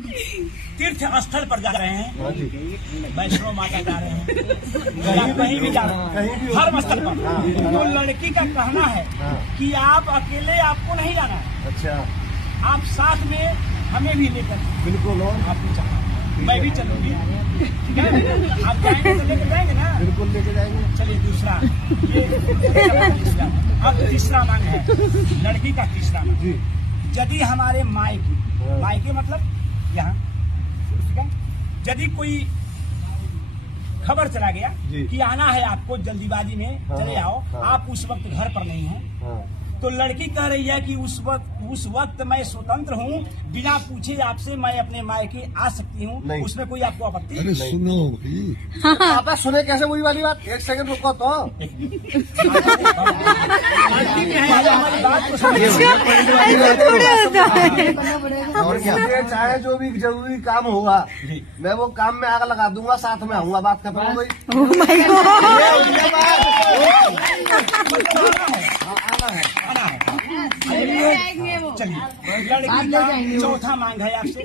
तीर्थ स्थल पर जा रहे हैं, वैष्णो माता जा रहे हैं या कहीं भी जा रहे हैं, धर्म स्थल पर, तो लड़की का कहना है कि आप अकेले आपको नहीं जाना है, अच्छा, आप साथ में हमें भी लेकर, बिल्कुल, और आप भी चलना, मैं भी चलूंगी, ठीक है, आप जाएंगे तो लेकर जाएंगे ना, बिल्कुल लेके जाएंगे। चलिए दूसरा, ये अब तीसरा मांग है, लड़की का तीसरा मांग, यदि हमारे मायके मतलब यहाँ, ठीक है, यदि कोई खबर चला गया कि आना है आपको जल्दीबाजी में, चले आओ, आप उस वक्त घर पर नहीं हो, तो लड़की कह रही है कि उस वक्त मैं स्वतंत्र हूँ, बिना पूछे आपसे मैं अपने मायके आ सकती हूँ, उसमें कोई आपको आपत्ति? अरे सुनो, आप सुने कैसे वही वाली बात, एक सेकंड रुको तो। और क्या, चाहे जो भी जरूरी काम होगा मैं वो काम में आग लगा दूंगा, साथ में आऊंगा, बात खत्म हो गई। चलिए, लड़की का चौथा मांग है आपसे।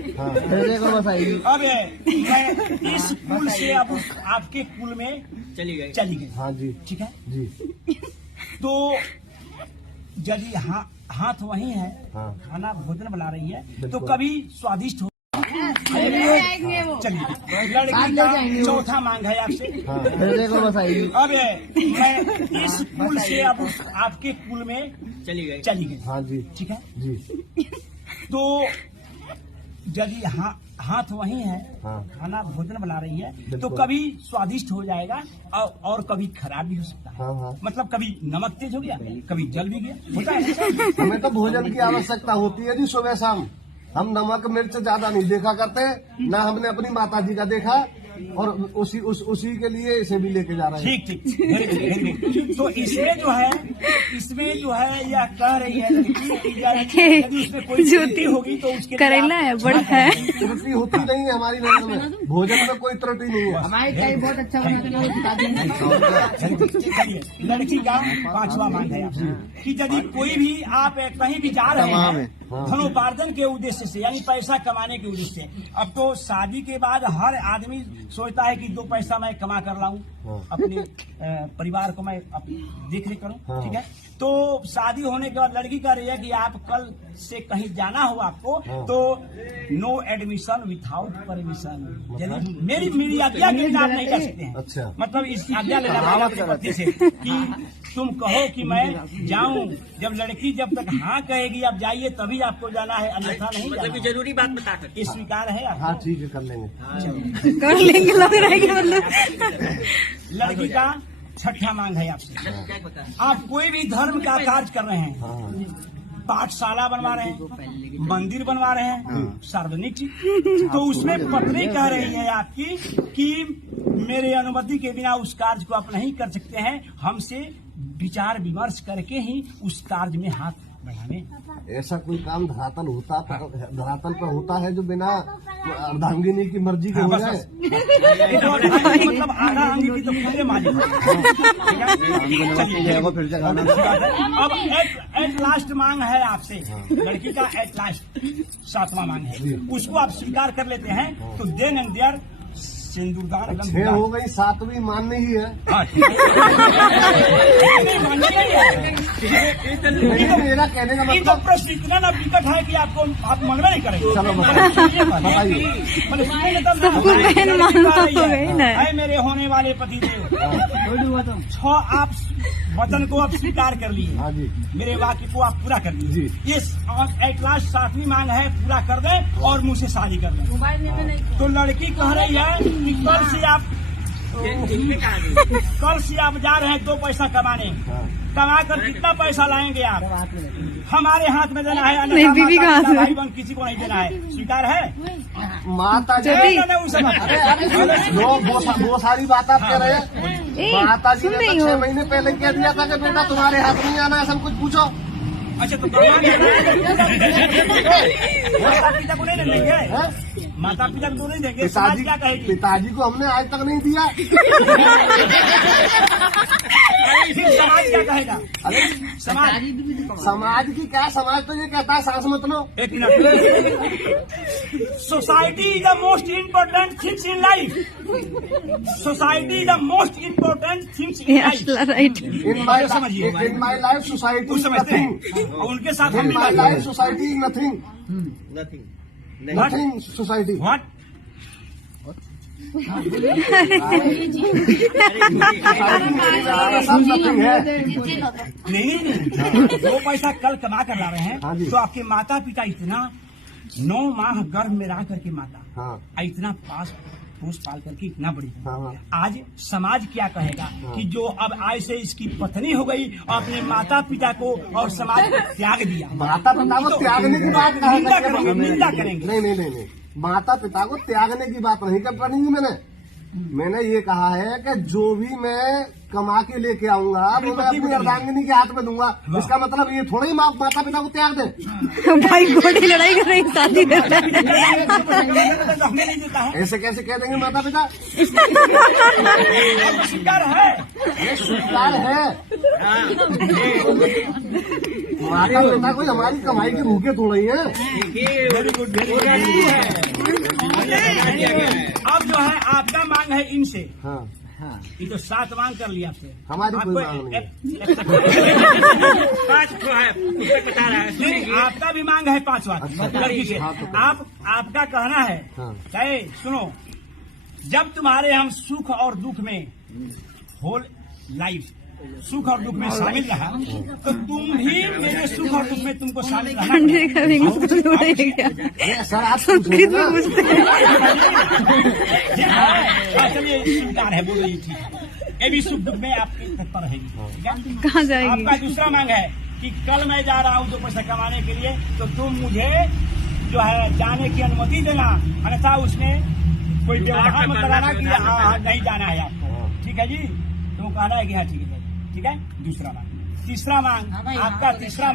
अब मैं इस पुल से अब आपके पुल में चली गई, हाँ जी, ठीक है जी, तो यदि हाथ वही है, खाना भोजन बना रही है, तो कभी स्वादिष्ट हो। चलिए, लड़की का चौथा मांग है आपसे। अब मैं इस पुल से अब आपके पुल में चली गई, हाँ जी, ठीक है जी, तो यदि हाथ वही है, खाना भोजन बना रही है, तो कभी स्वादिष्ट हो जाएगा और कभी खराब भी हो सकता है, मतलब कभी नमक तेज हो गया, कभी जल भी गया, होता है। हमें तो भोजन की आवश्यकता होती है जी, सुबह शाम। हम नमक मिर्च ज्यादा नहीं देखा करते, ना हमने अपनी माता जी का देखा, और उसी के लिए इसे भी लेके जा रहे हैं। ठीक, वेरी तो इसमें जो है यह कह रही है यदि उसमें कोई त्रुटि होगी तो उसके करेला है, बड़ा है, त्रुटि होती नहीं है हमारी नजर में, भोजन में कोई त्रुटि नहीं है। हमारे बहुत अच्छा लड़की का पांचवा मांग है कि यदि कोई भी आप कहीं भी जा रहे हैं धनोपार्जन के उद्देश्य से, यानी पैसा कमाने के उद्देश्य से, अब तो शादी के बाद हर आदमी सोचता है कि 2 पैसा मैं कमा कर लाऊं, अपने परिवार को मैं देख रेख करूं, ठीक है, तो शादी होने के बाद लड़की कह रही है कि आप कल से कहीं जाना हो आपको, तो नो एडमिशन विथआउट परमिशन, यदि मेरी आज्ञा के बिना आप नहीं कर सकते हैं। अच्छा, मतलब इस आज्ञा लेना पड़ेगा अपने पति से कि तुम कहो कि मैं जाऊं, जब लड़की जब तक हाँ कहेगी आप जाइए तभी आपको जाना है, अन्यथा नहीं जाना। जरूरी बात बता कर, ये स्वीकार है आपको? हाँ ठीक है, कर लेंगे, कर लेंगे, लग रहा है मतलब। लड़की का छठा मांग है आपसे। आप कोई भी धर्म का कार्य कर रहे हैं, पाठशाला बनवा रहे हैं, मंदिर बनवा रहे हैं, सार्वजनिक, तो उसमें पत्नी कह रही है आपकी कि मेरे अनुमति के बिना उस कार्य को आप नहीं कर सकते हैं, हमसे विचार विमर्श करके ही उस कार्य में हाथ बढ़ाने। ऐसा कोई काम धरातल पर होता है जो बिना अर्धांगिनी की मर्जी के हो जाए? मतलब आधा अंगी की तो पूरे मालिक। अब एट लास्ट मांग है आपसे, लड़की का एट लास्ट 7वां मांग है, उसको आप स्वीकार कर लेते हैं तो देन एंड देयर सिंदूरदान 6 हो गई, 7वीं माननी ही है। मेरा कहने का मतलब प्रश्न इतना ना विकट है कि आप मनवा नहीं करेंगे। चलो बताइए, मेरे होने वाले पति देव, 6 आप वचन को आप स्वीकार कर लिए, मेरे वाक्य को आप पूरा कर लीजिए, ये एट लास्ट 7वीं मांग है, पूरा कर दें और मुझसे शादी कर दें। तो लड़की कह रही है कि कल से आप जा रहे हैं 2 पैसा कमाने, कमा कर कितना पैसा लाएंगे आप, हमारे हाथ में देना है, भाई बहन किसी को नहीं देना है, स्वीकार है? माता जी वो सारी बात आप कह रहे हैं, माता जी ने 6 महीने पहले कह दिया था कि बेटा तुम्हारे हाथ नहीं आना है, सब कुछ पूछो, अच्छा तो माता पिता को नहीं देंगे, हैं? माता पिता को नहीं देंगे, समाज क्या कहेगी? पिताजी को हमने आज तक नहीं दिया। अरे फिर समाज क्या कहेगा? अरे समाज समाज की क्या, समाज तो ये कहता है सांस मत लो। एक minute, society is the most important things in life. Society is the most important things in life. Right. In my life society कुछ समझते हैं और उनके साथ हम इन भी माई बात लाइफ करें। Society nothing nothing society. What? सब नथिंग है। नहीं, दो पैसा कल कमा कर ला रहे हाँ हैं जी। तो आपके माता पिता इतना 9 माह गर्भ में रह करके माता हाँ इतना पोस पाल करके इतना बड़ी है। हाँ। आज समाज क्या कहेगा कि जो अब आज से इसकी पत्नी हो गई और अपने माता पिता को और समाज को त्याग दिया। माता पिता को त्यागने की बात कहा निंदा करेंगे, निंदा करेंगे। नहीं, माता पिता को त्यागने की बात नहीं कर पानी। मैंने ये कहा है कि जो भी मैं कमा के लेके आऊंगा वो मैं अपनी अर्धांगिनी के हाथ में दूंगा। इसका मतलब ये थोड़ा ही माता पिता को त्याग दे। भाई घोड़ी लड़ाई कर रही, शादी कर रहे हैं। हमें नहीं देता है, ऐसे कैसे कह देंगे माता पिता? स्वीकार है। ये स्वीकार है। माता पिता कोई हमारी कमाई के भूखे थोड़ा ही है। Very good, very good. अब जो है आपका मांग है इनसे, हाँ ये तो 7 मांग कर लिया आपसे। हमारी कोई आपको मांग नहीं है। 5 तो है, उससे बता रहा है। नहीं, आपका भी मांग है 5 बार लड़की से। हाँ, तो आपका कहना है हाँ। चाहे सुनो, जब तुम्हारे हम सुख और दुख में होल लाइफ सुख और दुख में शामिल रहा तो तुम भी मेरे सुख और दुख में तुमको शामिल रहना पंडित करेंगे तो जोड़ेंगे क्या? अरे सर आप संस्कृत में पूछते हैं। चलिए स्वीकार है, बोलो ये ठीक है। ये भी सुख दुख में आपकी तत्पर रहेगी, ठीक है? कहाँ जाएगी? आपका दूसरा मांग है कि कल मैं जा रहा हूँ 2 पैसा कमाने के लिए तो तुम मुझे जो है जाने की अनुमति देना, अन्यथा उसमें कोई व्यवधान मत कराना कि हाँ नहीं जाना है आपको। ठीक है जी, तो कहना है कि हाँ ठीक है, ठीक है। दूसरा मांग। तीसरा मांग, आपका तीसरा